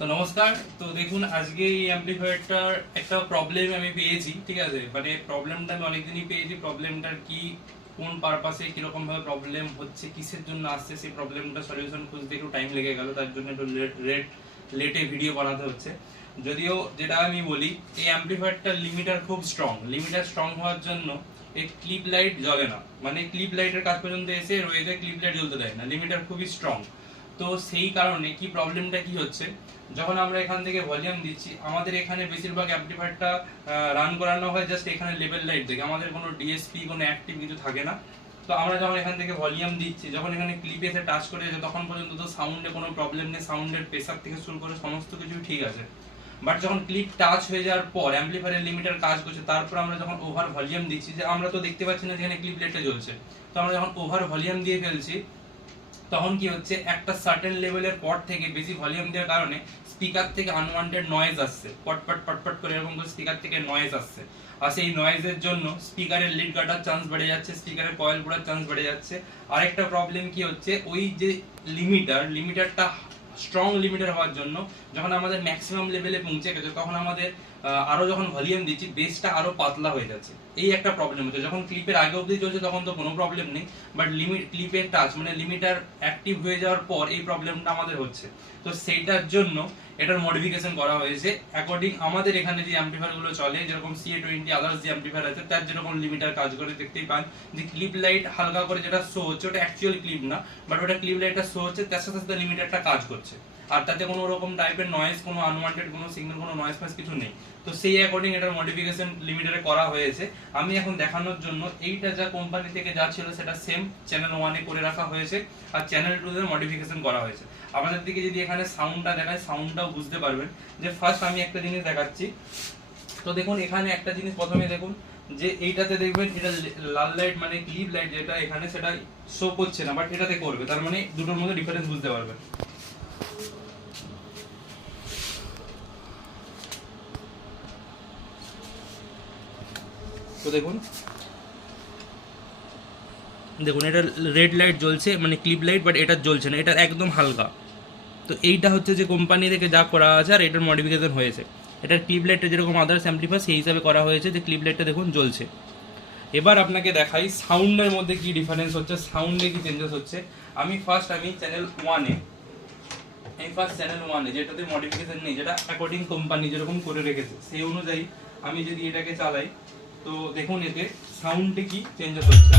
তো নমস্কার। তো দেখুন আজকে এই অ্যাম্পলিফায়ারটার একটা প্রবলেম আমি পেয়েছি, ঠিক আছে। মানে প্রবলেমটা আমি অনেকদিনই পেয়েছি। প্রবলেমটার কি, কোন পারপাসে কিরকম ভাবে প্রবলেম হচ্ছে, কিসের জন্য আসছে, সেই প্রবলেমটা সলিউশন খুঁজতে একটু টাইম লেগে গেল। তার জন্য একটু লেটে ভিডিও বানাতে হচ্ছে। যদিও যেটা আমি বলি, এই অ্যাম্পলিফায়ারটার লিমিটার খুব স্ট্রং। লিমিটার স্ট্রং হওয়ার জন্য এই ক্লিপ লাইট জ্বলে না, মানে ক্লিপ লাইটের কাজ পর্যন্ত এসে রয়ে যায়, ক্লিপ লাইট জ্বলতে দেয় না। লিমিটার খুবই স্ট্রং। তো সেই কারণে কি প্রবলেমটা কি হচ্ছে, যখন আমরা এখান থেকে ভলিউম দিচ্ছি, আমাদের এখানে বেশিরভাগ অ্যাম্পলিফায়ারটা রান করানো হয় জাস্ট এখানে লেভেল লাইট থেকে, আমাদের কোনো ডিএসপি কোনো অ্যাক্টিভ কিছু থাকে না। তো আমরা যখন এখান থেকে ভলিউম দিচ্ছি, যখন এখানে ক্লিপে এসে টাচ করে যাচ্ছে, তখন পর্যন্ত তো সাউন্ডে কোনো প্রবলেম নেই, সাউন্ডের প্রেসার থেকে শুরু করে সমস্ত কিছু ঠিক আছে। বাট যখন ক্লিপ টাচ হয়ে যাওয়ার পর অ্যাম্পলিফায়ারের লিমিটার কাজ করছে, তারপর আমরা যখন ওভার ভলিউম দিচ্ছি, যে আমরা তো দেখতে পাচ্ছি না যেখানে ক্লিপ লাইটটা জ্বলছে, তো আমরা যখন ওভার ভলিউম দিয়ে ফেলছি, তখন কি হচ্ছে, একটা সার্টেন লেভেলের পর থেকে বেশি ভলিউম দেওয়ার কারণে স্পিকার থেকে আনওয়ান্টেড নয়েজ আসছে, পটপট পটপট করে এরকম করে স্পিকার থেকে নয়েজ আসছে। আর সেই নয়েজের জন্য স্পিকারের লিড কাটার চান্স বেড়ে যাচ্ছে, স্পিকারের কয়েল পড়ার চান্স বেড়ে যাচ্ছে। আরেকটা প্রবলেম কি হচ্ছে, ওই যে লিমিটারটা স্ট্রং লিমিটার হওয়ার জন্য যখন আমাদের ম্যাক্সিমাম লেভেলে পৌঁছে গেছে, তখন আমাদের আরো যখন ভলিউম দিচ্ছি, বেসটা আরো পাতলা হয়ে যাচ্ছে। এই একটা প্রবলেম হচ্ছে। যখন ক্লিপের আগে অবধি চলছে তখন তো কোনো প্রবলেম নেই, বাট ক্লিপের টাচ মানে লিমিটার অ্যাক্টিভ হয়ে যাওয়ার পর এই প্রবলেমটা আমাদের হচ্ছে। তো সেইটার জন্য এটার মডিফিকেশন করা হয়েছে অ্যাকর্ডিং আমাদের এখানে যে অ্যাম্পলিফায়ার গুলো চলে, যেরকম CA20 আদার্স যে অ্যাম্পলিফায়ার আছে, তার যেরকম লিমিটার কাজ করে দেখতেই পান, যে ক্লিপ লাইট হালকা করে যেটা শো হচ্ছে, ওটা অ্যাকচুয়াল ক্লিপ না, বাট ওটা ক্লিপ লাইটটা শো হচ্ছে, তার সাথে সাথে লিমিটারটা কাজ করছে। আর তাতে কোনো রকম টাইপের নয়েজ, কোনো আনওয়ান্টেড কোনো সিগন্যাল, কোনো নয়েজ ফয়েজ কিছু নেই। তো সেই অ্যাকর্ডিং এটার মডিফিকেশন লিমিটারে করা হয়েছে। আমি এখন দেখানোর জন্য এইটা যা কোম্পানি থেকে যা ছিল সেটা সেম চ্যানেল 1 এ করে রাখা হয়েছে, আর চ্যানেল 2 তে মডিফিকেশন করা হয়েছে। আমাদের দিকে যদি এখানে সাউন্ডটা দেখায়, সাউন্ডটাও বুঝতে পারবেন। যে ফার্স্ট আমি একটা জিনিস দেখাচ্ছি। তো দেখুন এখানে একটা জিনিস প্রথমে দেখুন, যে এইটাতে দেখবেন এটা লাল লাইট মানে ক্লিপ লাইট যেটা এখানে, সেটা শো করছে না, বাট এটাতে করবে। তার মানে দুটোর মধ্যে ডিফারেন্স বুঝতে পারবেন। তো দেখুন দেখুন এটা রেড লাইট জ্বলছে মানে ক্লিপ লাইট, বাট এটা জ্বলছে না, এটা একদম হালকা। তো এইটা হচ্ছে যে কোম্পানি থেকে যা করা আছে, আর এটার মডিফিকেশন হয়েছে। এটার ক্লিপ লাইটটা যেরকম আদার্স অ্যাম্পলিফায়ার সেই হিসাবে করা হয়েছে, যে ক্লিপ লাইটটা দেখুন জ্বলছে। এবার আপনাকে দেখাই সাউন্ডের মধ্যে কি ডিফারেন্স হচ্ছে, সাউন্ডে কি চেঞ্জেস হচ্ছে। আমি চ্যানেল 1 এ যেটাতে মডিফিকেশন নেই, যেটা অ্যাকর্ডিং কোম্পানি যেরকম করে রেখেছে সেই অনুযায়ী আমি যদি এটাকে চালাই, তো দেখুন এতে সাউন্ডে কি চেঞ্জেস হচ্ছে।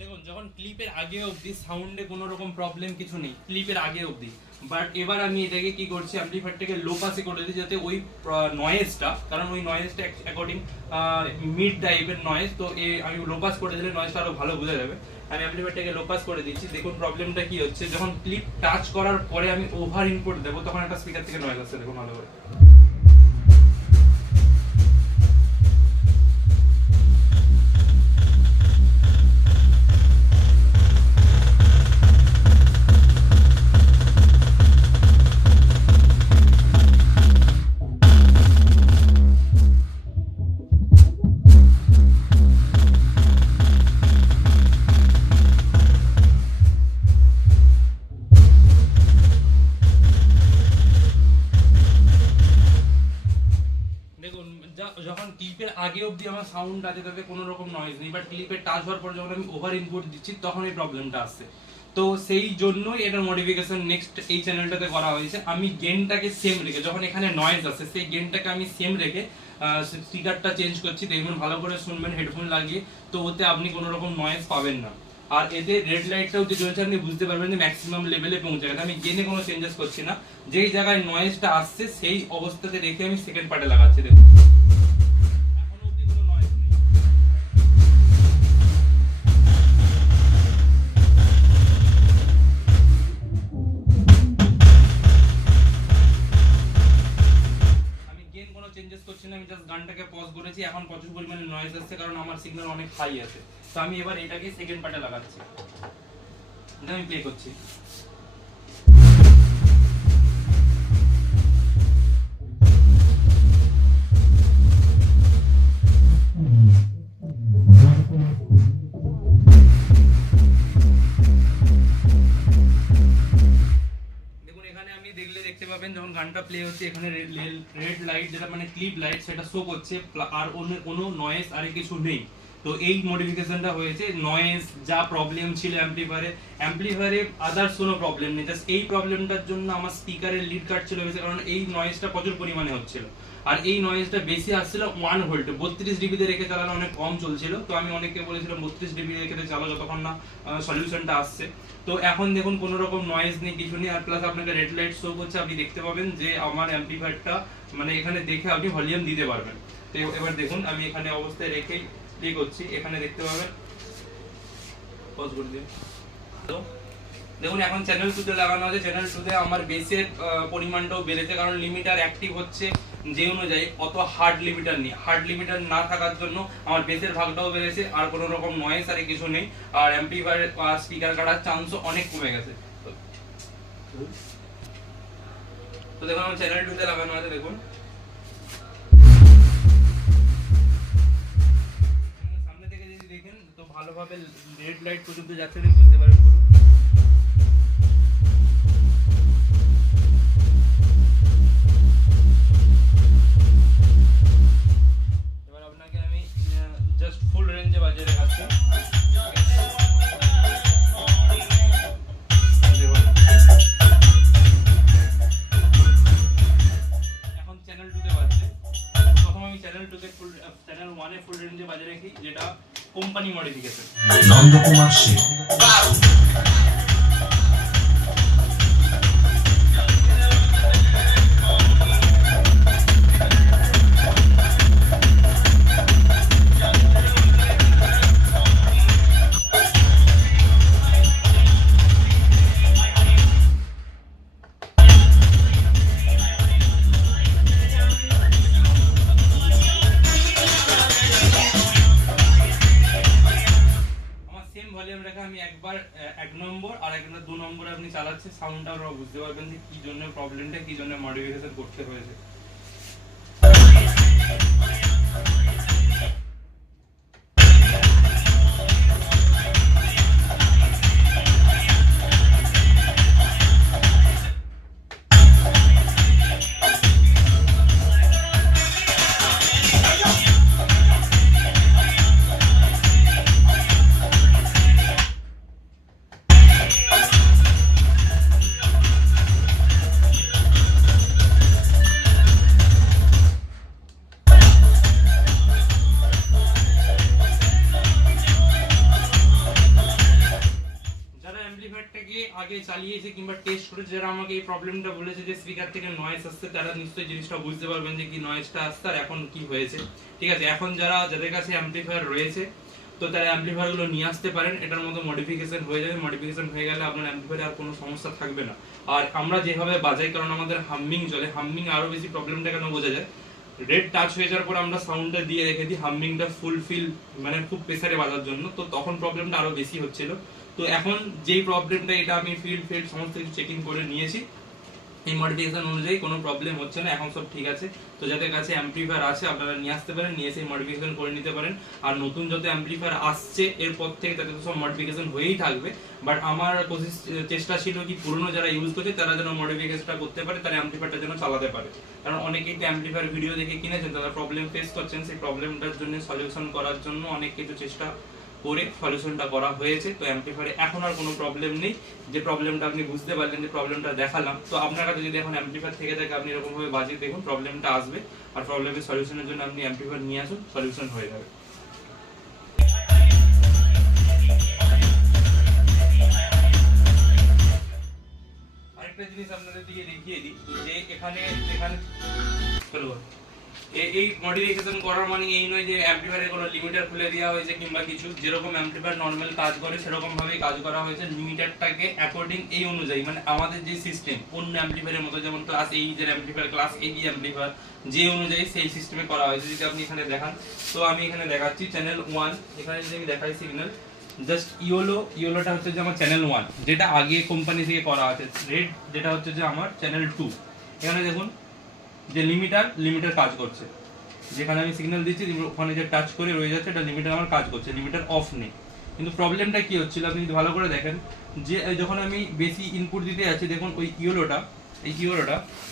দেখুন যখন ক্লিপের আগে অবধি সাউন্ডে কোনো রকম প্রবলেম কিছু নেই, ক্লিপের আগে অবধি। বাট এবার আমি এটাকে কি করছি, অ্যাম্পলিফায়ারটাকে লো পাসে করে দিই, যাতে ওই নয়েজটা, কারণ ওই নয়েজটা অ্যাকর্ডিং মিড টাইপের নয়েজ, তো আমি লো পাস করে দিলে নয়েজটা আরো ভালো বোঝা যাবে। আমি অ্যাম্পলিফায়ারটাকে লো পাস করে দিচ্ছি। দেখুন প্রবলেমটা কি হচ্ছে, যখন ক্লিপ টাচ করার পরে আমি ওভার ইনপুট দেবো, তখন একটা স্পিকার থেকে নয়েজ আসছে। দেখুন ভালো করে। দেখুন যখন ক্লিপের আগে অবধি আমার সাউন্ড আছে, তাতে কোনো রকম নয়েজ নেই, বাট ক্লিপের টাচ হওয়ার পর যখন আমি ওভার ইনপুট দিচ্ছি, তখন এই প্রবলেমটা আসছে। তো সেই জন্যই এটার মডিফিকেশন নেক্সট এই চ্যানেলটাতে করা হয়েছে। আমি গেনটাকে সেম রেখে, যখন এখানে নয়েজ আসে সেই গেনটাকে আমি সেম রেখে স্পিকারটা চেঞ্জ করছি। দেখবেন ভালো করে শুনবেন হেডফোন লাগিয়ে, তো ওতে আপনি কোনো রকম নয়েজ পাবেন না। আর এতে রেড লাইটটাও যে জ্বলছে, আপনি বুঝতে পারবেন যে ম্যাক্সিমাম লেভেলে পৌঁছে গেছে। আমি গেনে কোনো চেঞ্জেস করছি না, যেই জায়গায় নয়েজটা আসছে সেই অবস্থাতে রেখে আমি সেকেন্ড পার্টে লাগাচ্ছি। দেখুন এখনো অবধি কোনো নয়েজ নেই। আমি গেন কোনো চেঞ্জেস করছি না, আমি জাস্ট গানটাকে পজ করেছি। এখন প্রচুর পরিমাণে নয়েজ আসছে, কারণ আমার সিগন্যাল অনেক হাই আছে। তো আমি এবার এটাকে সেকেন্ড পার্টে লাগাচ্ছি, এটা আমি প্লে করছি। গানটা প্লে হচ্ছে, এখানে রেড লাইট যেটা মানে ক্লিপ লাইট সেটা শো করছে, আর অন্য কোনো নয়েজ আর কিছু নেই। তো এই মডিফিকেশনটা হয়েছে। নয়েজ যা প্রবলেম ছিল অ্যাম্পলিফায়ারে আদার্স কোনো প্রবলেম নেই, জাস্ট এই প্রবলেমটার জন্য আমার স্পিকারের লিড কাটছিল বেশি, কারণ এই নয়েজটা প্রচুর পরিমাণে হচ্ছিল। আর এই নয়েজটা বেশি আসছিল 1 ভোল্ট, 32 ডিবিতে রেখে চালানো অনেক কম চলছিল। তো আমি অনেককে বলেছিলাম 32 ডিবি রেখে চালাও যতক্ষণ না সলিউশনটা আসছে। তো এখন দেখুন কোনো রকম নয়েজ নেই, কিছু নেই। আর প্লাস আপনাকে রেড লাইট শো করছে, আপনি দেখতে পাবেন যে আমার অ্যাম্পলিফায়ারটা মানে এখানে দেখে আপনি ভলিউম দিতে পারবেন। তো এবার দেখুন আমি এখানে অবস্থায় রেখেই প্লে করছি, এখানে দেখতে পাবেন। পজ করে দিন। তো দেখুন এখন চ্যানেল 2 তে লাগানো আছে, চ্যানেল 2 তে আমার বেসের পরিমাণটাও বেড়েছে, কারণ লিমিটার অ্যাক্টিভ হচ্ছে যে অনুযায়ী, অত হার্ড লিমিটার নেই। হার্ড লিমিটার না থাকার জন্য আমার বেসের ভাগটাও বেড়েছে, আর কোনো রকম নয়েজ আর কিছু নেই। আর অ্যাম্পলিফায়ার স্পিকার কাটার চান্সও অনেক কমে গেছে। তো দেখুন আমার চ্যানেল 2 তে লাগানো আছে, দেখুন সামনে থেকে যদি দেখেন তো ভালোভাবে রেড লাইট পর্যন্ত যাচ্ছে, বুঝতে পারবেন পুরো। এবার আপনাকে আমি জাস্ট ফুল রেঞ্জে বাজিয়ে দেখাচ্ছি। এখন চ্যানেল 2 তে বাজছে। প্রথম আমি চ্যানেল 2 তে চ্যানেল 1 এ ফুল রেঞ্জে বাজিয়ে রাখি, যেটা company modification. Nandakumar Shiv volume রেখে আমি একবার 1 নম্বর আর একবার 2 নম্বরে আপনি চালাচ্ছেন, সাউন্ডটা আপনারা বুঝতে পারবেন যে কি জন্য প্রবলেমটা, কি জন্য মডিফিকেশন করতে হয়েছে। আগে চালিয়েছে কিংবা টেস্ট করেছে, যারা আমাকে এই প্রবলেমটা বলেছে যে স্পিকার থেকে নয়েজ আসছে, তারা নিশ্চয়ই জিনিসটা বুঝতে পারবেন যে কি নয়েজটা আসছে আর এখন কি হয়েছে। ঠিক আছে, এখন যাদের কাছে অ্যাম্পলিফায়ার রয়েছে তো তারা অ্যাম্পলিফায়ার গুলো নিয়ে আসতে পারেন, এটার মতো মডিফিকেশন হয়ে যাবে। মডিফিকেশন হয়ে গেলে আপনার অ্যাম্পলিফায়ারে আর কোনো সমস্যা থাকবে না। আর আমরা যেভাবে বাজাই, কারণ আমাদের হামিং চলে, হামিং আরো বেশি প্রবলেমটা কেন বোঝা যায়, রেড টাচ হয়ে যাওয়ার পর আমরা সাউন্ডটা দিয়ে রেখে দিই হামিংটা ফুলফিল মানে খুব প্রেসারে বাজার জন্য, তো তখন প্রবলেমটা আরো বেশি হচ্ছিল। তো এখন যেই প্রবলেমটা, এটা আমি ফিল্ড সমস্ত কিছু চেকিং করে নিয়েছি, এই মডিফিকেশন অনুযায়ী কোনো প্রবলেম হচ্ছে না, এখন সব ঠিক আছে। তো যাদের কাছে অ্যাম্পলিফায়ার আছে আপনারা নিয়ে আসতে পারেন, নিয়ে এসে মডিফিকেশন করে নিতে পারেন। আর নতুন যত অ্যাম্পলিফায়ার আসছে এরপর থেকে তাদের তো সব মডিফিকেশন হয়েই থাকবে, বাট আমার চেষ্টা ছিল কি পুরনো যারা ইউজ করছে তারা যেন মডিফিকেশনটা করতে পারে, তার অ্যাম্পলিফায়ারটা যেন চালাতে পারে। কারণ অনেকেই তো অ্যাম্পলিফায়ার ভিডিও দেখে কিনেছেন, তারা প্রবলেম ফেস করছেন, সেই প্রবলেমটার জন্য সলিউশন করার জন্য অনেক কিছু চেষ্টা করে সলিউশনটা করা হয়েছে। তো অ্যাম্পলিফায়ারে এখন আর কোনো প্রবলেম নেই, যে প্রবলেমটা আপনি বুঝতে পারলেন, যে প্রবলেমটা দেখালাম। তো আপনার কাছে যদি এখন অ্যাম্পলিফায়ার থেকে থাকে, আপনি এরকম ভাবে বাজিয়ে দেখুন, প্রবলেমটা আসবে। আর প্রবলেমের সলিউশনের জন্য আপনি অ্যাম্পলিফায়ার নিয়ে আসুন, সলিউশন হয়ে যাবে। আরেকটা জিনিস আপনাদের দিকে দেখিয়ে দিই, যে এখানে এই মডিফিকেশন করার মানে এই নয় যে অ্যাম্পলিফায়ারে কোনো লিমিটার খুলে দেওয়া হয়েছে কিংবা কিছু। যেরকম অ্যাম্পলিফায়ার নরমাল কাজ করে সেরকম ভাবেই কাজ করা হয়েছে, লিমিটারটাকে অ্যাকর্ডিং এই অনুযায়ী, মানে আমাদের যে সিস্টেম অন্য অ্যাম্পলিফায়ারের মতো, যেমন ক্লাস এই যে অ্যাম্পলিফায়ার, ক্লাস এই অ্যাম্পলিফায়ার যে অনুযায়ী সেই সিস্টেমে করা হয়েছে। যদি আপনি এখানে দেখান, তো আমি এখানে দেখাচ্ছি চ্যানেল 1, এখানে যদি আমি দেখাই সিগন্যাল, জাস্ট ইয়েলোটা হচ্ছে যে আমার চ্যানেল 1, যেটা আগে কোম্পানি থেকে করা আছে। রেড যেটা হচ্ছে যে আমার চ্যানেল 2। এখানে দেখুন যে লিমিটার কাজ করছে, যেখানে আমি সিগন্যাল দিচ্ছি ওখানে যে টাচ করে রয়ে যাচ্ছে, এটা লিমিটার আমার কাজ করছে, লিমিটার অফ নেই। কিন্তু প্রবলেমটা কি হচ্ছিল আপনি যদি ভালো করে দেখেন, যে যখন আমি বেশি ইনপুট দিতে যাচ্ছি, দেখুন ওই ইয়েলোটা এই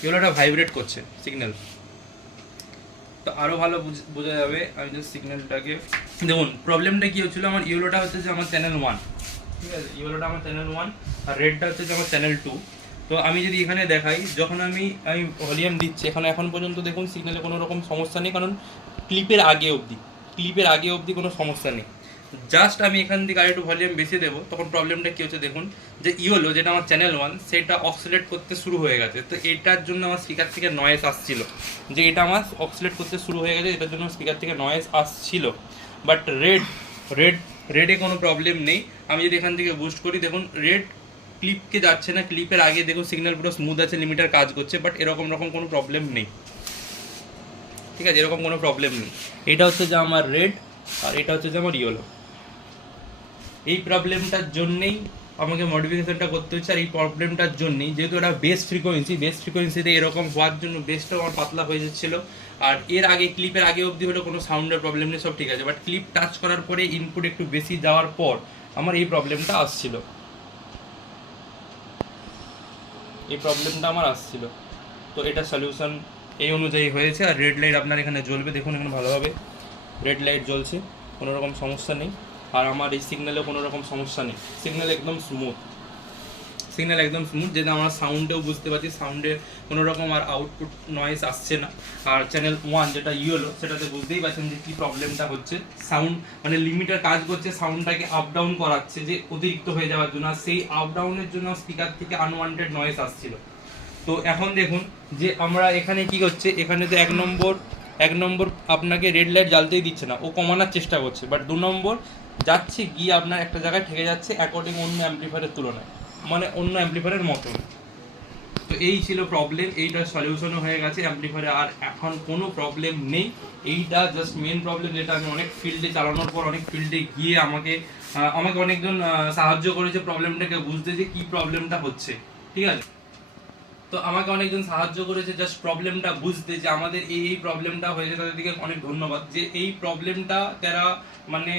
ইয়েলোটা ভাইব্রেট করছে সিগন্যাল। তো আরো ভালো বোঝা যাবে, আমি জাস্ট সিগন্যালটাকে দেখুন। প্রবলেমটা কি হচ্ছিল, আমার ইয়েলোটা হচ্ছে যে আমার চ্যানেল 1, ঠিক আছে, ইয়েলোটা আমার চ্যানেল 1 আর রেডটা হচ্ছে যে আমার চ্যানেল 2। তো আমি যদি এখানে দেখাই, যখন আমি ভলিউম দিচ্ছি এখানে, এখন পর্যন্ত দেখুন সিগন্যালে কোনো রকম সমস্যা নেই, কারণ ক্লিপের আগে অবধি কোনো সমস্যা নেই। জাস্ট আমি এখান থেকে আরেকটু ভলিউম বেশি দেবো, তখন প্রবলেমটা কী হচ্ছে দেখুন, যে ইয়েলো যেটা আমার চ্যানেল 1 সেটা অক্সিলেট করতে শুরু হয়ে গেছে। তো এটার জন্য আমার স্পিকার থেকে নয়েজ আসছিল, যে এটা আমার অক্সিলেট করতে শুরু হয়ে গেছে, এটার জন্য স্পিকার থেকে নয়েজ আসছিল। বাট রেডে কোনো প্রবলেম নেই। আমি যদি এখান থেকে বুস্ট করি, দেখুন রেড ক্লিপকে যাচ্ছে না, ক্লিপের আগে দেখুন সিগন্যাল পুরো স্মুথ আছে, লিমিটার কাজ করছে, বাট এরকম কোনো প্রবলেম নেই, ঠিক আছে, এরকম কোনো প্রবলেম নেই। এটা হচ্ছে যে আমার রেড আর এটা হচ্ছে যে আমার ইয়েলো। এই প্রবলেমটার জন্যেই আমাকে মডিফিকেশনটা করতে হচ্ছে। আর এই প্রবলেমটার জন্যই, যেহেতু এটা বেস ফ্রিকোয়েন্সিতে এরকম হওয়ার জন্য বেসটাও আমার পাতলা হয়ে যাচ্ছিলো। আর এর আগে ক্লিপের আগে অবধি হলো কোনো সাউন্ডের প্রবলেম নেই, সব ঠিক আছে, বাট ক্লিপ টাচ করার পরে ইনপুট একটু বেশি যাওয়ার পর আমার এই প্রবলেমটা আসছিল, তো এটা সলিউশন এই অনুযায়ী হয়েছে। আর রেড লাইট আপনার এখানে জ্বলবে, দেখুন এখানে ভালোভাবে রেড লাইট জ্বলছে, কোনো রকম সমস্যা নেই। আর আমার এই সিগন্যালে কোনো রকম সমস্যা নেই, সিগন্যাল একদম স্মুথ, যেটা আমরা সাউন্ডেও বুঝতে পারছি, সাউন্ডে কোনো রকম আর আউটপুট নয়েজ আসছে না। আর চ্যানেল 1 যেটা ইয়েলো, সেটাতে বুঝতেই পারছেন যে কী প্রবলেমটা হচ্ছে, সাউন্ড মানে লিমিটার কাজ করছে, সাউন্ডটাকে আপ ডাউন করাচ্ছে যে অতিরিক্ত হয়ে যাওয়ার জন্য, আর সেই আপ ডাউনের জন্য স্পিকার থেকে আনওয়ান্টেড নয়েজ আসছিল। তো এখন দেখুন যে আমরা এখানে কি হচ্ছে, এখানে তো এক নম্বর আপনাকে রেড লাইট জ্বালতেই দিচ্ছে না, ও কমানোর চেষ্টা করছে, বাট 2 নম্বর যাচ্ছে গিয়ে আপনার একটা জায়গায় ঠেকে যাচ্ছে অ্যাকর্ডিং অন্য অ্যাম্প্লিফায়ারের তুলনায়, মানে অন্য অ্যাম্প্লিফায়ারের মতন। তো এই ছিল প্রবলেম, এইটার সলিউশনও হয়ে গেছে, অ্যাম্প্লিফায়ারে আর এখন কোনো প্রবলেম নেই। এইটা জাস্ট মেন প্রবলেম, যেটা আমি অনেক ফিল্ডে চালানোর পর, অনেক ফিল্ডে গিয়ে আমাকে অনেকজন সাহায্য করেছে প্রবলেমটাকে বুঝতে, যে কী প্রবলেমটা হচ্ছে, ঠিক আছে। তো আমাকে অনেকজন সাহায্য করেছে জাস্ট প্রবলেমটা বুঝতে, যে আমাদের এই প্রবলেমটা হয়েছে, তাদের দিকে অনেক ধন্যবাদ। যে এই প্রবলেমটা তারা মানে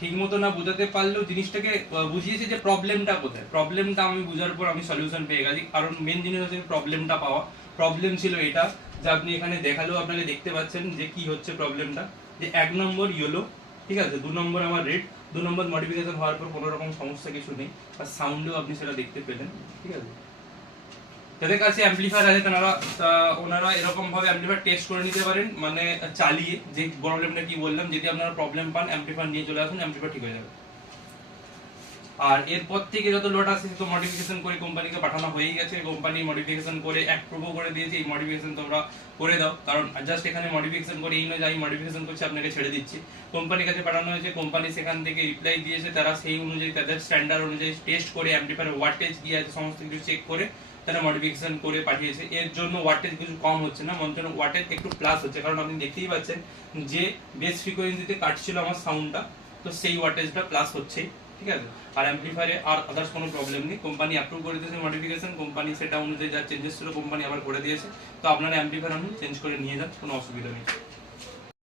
ঠিক মতো না বোঝাতে পারলেও জিনিসটাকে বুঝিয়েছে যে প্রবলেমটা কোথায়। প্রবলেমটা আমি বোঝার পর আমি সলিউশন পেয়ে গেছি, কারণ মেন জিনিস হচ্ছে প্রবলেমটা পাওয়া। প্রবলেম ছিল এটা, যে আপনি এখানে দেখালেও আপনাকে দেখতে পাচ্ছেন যে কি হচ্ছে প্রবলেমটা, যে 1 নম্বর ইয়েলো, ঠিক আছে, 2 নম্বর আমার রেড, 2 নম্বর মডিফিকেশন হওয়ার পর কোনো রকম সমস্যা কিছু নেই, আর সাউন্ডেও আপনি সেটা দেখতে পেলেন, ঠিক আছে। যাদের কাছে অ্যাম্পলিফায়ার আছে ওনারা এরকম ভাবে অ্যাম্পলিফায়ার টেস্ট করে নিতে পারেন, মানে চালিয়ে, যে প্রবলেমটা কি বললাম, যদি আপনারা প্রবলেম পান অ্যাম্পলিফায়ার নিয়ে চলে আসুন, অ্যাম্পলিফায়ার ঠিক হয়ে যাবে। আর এরপর থেকে যত লট আসে তো মডিফিকেশন করে কোম্পানিকে পাঠানো হয়েই গেছে, কোম্পানি মডিফিকেশন করে অ্যাপ্রুভও করে দিয়েছে, এই মডিফিকেশন তোমরা করে দাও। কারণ জাস্ট এখানে মডিফিকেশন করে এই নয় যে আমি মডিফিকেশন করছি আপনাকে ছেড়ে দিচ্ছি, কোম্পানির কাছে পাঠানো হয়েছে, কোম্পানি সেখান থেকে রিপ্লাই দিয়েছে, তারা সেই অনুযায়ী তাদের স্ট্যান্ডার্ড অনুযায়ী টেস্ট করে অ্যাম্পলিফায়ার ওয়াটেজ কি আছে সমস্ত কিছু চেক করে তারা মডিফিকেশন করে পাঠিয়েছে। এর জন্য ওয়াটেজ কিছু কম হচ্ছে না, মনে হচ্ছে ওয়াটেজ একটু প্লাস হচ্ছে, কারণ আপনি দেখতেই পাচ্ছেন যে বেস ফ্রিকোয়েন্সিতে কাটছিল আমার সাউন্ডটা, তো সেই ওয়াটেজটা প্লাস হচ্ছেই, ঠিক আছে। আর অ্যাম্পলিফায়ারে আর আদার্স কোনো প্রবলেম নেই, কোম্পানি অ্যাপ্রুভ করে দিয়েছে মডিফিকেশন, কোম্পানি সেটা অনুযায়ী যা চেঞ্জেস ছিল কোম্পানি আবার করে দিয়েছে। তো আপনারা অ্যাম্পলিফায়ার আপনি চেঞ্জ করে নিয়ে যান, কোনো অসুবিধা নেই।